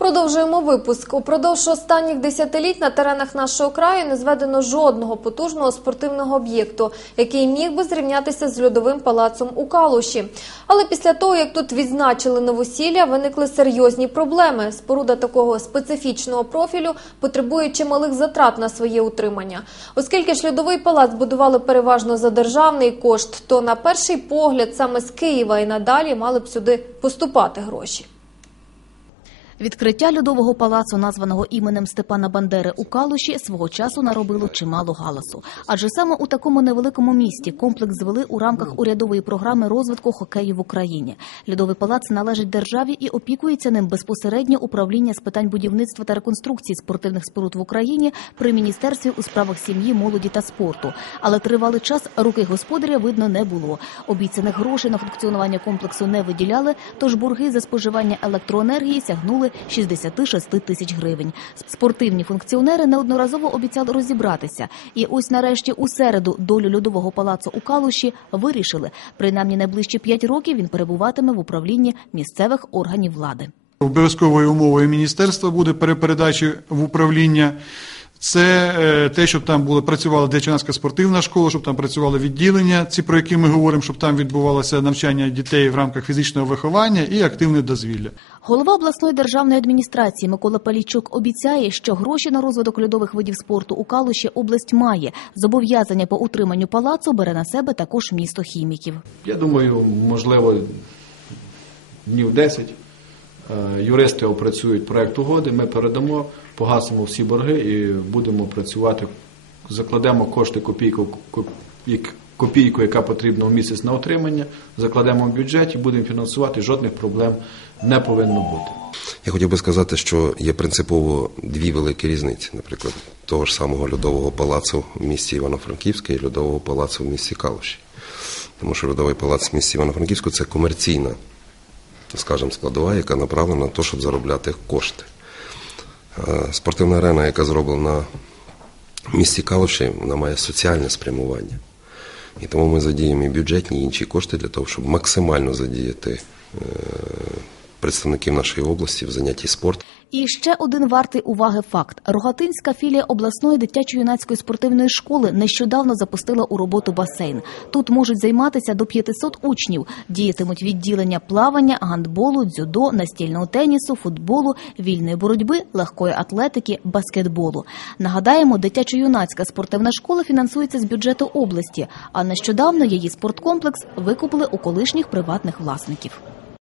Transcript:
Продовжуємо випуск. Упродовж останніх десятиліть на теренах нашого краю не зведено жодного потужного спортивного об'єкту, який міг би зрівнятися з льодовим палацом у Калуші. Але після того, як тут відзначили новосілля, виникли серйозні проблеми. Споруда такого специфічного профілю потребує чималих затрат на своє утримання. Оскільки ж льодовий палац будували переважно за державний кошт, то на перший погляд саме з Києва і надалі мали б сюди поступати гроші. Відкриття льодового палацу, названого іменем Степана Бандери у Калуші, свого часу наробило чимало галасу. Адже саме у такому невеликому місті комплекс звели у рамках урядової програми розвитку хокею в Україні. Льодовий палац належить державі і опікується ним безпосередньо управління з питань будівництва та реконструкції спортивних споруд в Україні при міністерстві у справах сім'ї, молоді та спорту. Але тривалий час руки господаря видно не було. Обіцяних грошей на функціонування комплексу не виділяли, тож борги за споживання електроенергії сягнули 66 тисяч гривень. Спортивні функціонери неодноразово обіцяли розібратися. І ось нарешті у середу долю льодового палацу у Калуші вирішили. Принаймні найближчі п'ять років він перебуватиме в управлінні місцевих органів влади. Обов'язковою умовою міністерства буде перепередачі в управління. Це е, те, щоб там була працювала дитячо спортивна школа, щоб там працювали відділення, ці про які ми говоримо, щоб там відбувалося навчання дітей в рамках фізичного виховання і активне дозвілля. Голова обласної державної адміністрації Микола Палійчук обіцяє, що гроші на розвиток льодових видів спорту у Калуші область має. Зобов'язання по утриманню палацу бере на себе також місто хіміків. Я думаю, можливо, днів 10 е, юристи опрацюють проект угоди, ми передамо, погасимо всі борги і будемо працювати, закладемо кошти копійку, копійку, яка потрібна в місяць на отримання, закладемо в бюджет і будемо фінансувати, жодних проблем не повинно бути. Я хотів би сказати, що є принципово дві великі різниці, наприклад, того ж самого льодового палацу в місті Івано-Франківське і льодового палацу в місті Калуші. Тому що льодовий палац в місті Івано-Франківську це комерційна, скажімо, складова, яка направлена на те, щоб заробляти кошти. Е, Спортивна арена, яка зроблена в місті Калуші, вона має соціальне спрямування. І тому ми задіємо і бюджетні, і інші кошти для того, щоб максимально задіяти е, представників нашої області в занятті спортом. І ще один вартий уваги факт: Рогатинська філія обласної дитячо-юнацької спортивної школи нещодавно запустила у роботу басейн. Тут можуть займатися до 500 учнів. Діятимуть відділення плавання, гандболу, дзюдо, настільного тенісу, футболу, вільної боротьби, легкої атлетики, баскетболу. Нагадаємо, дитячо-юнацька спортивна школа фінансується з бюджету області. А нещодавно її спорткомплекс викупили у колишніх приватних власників.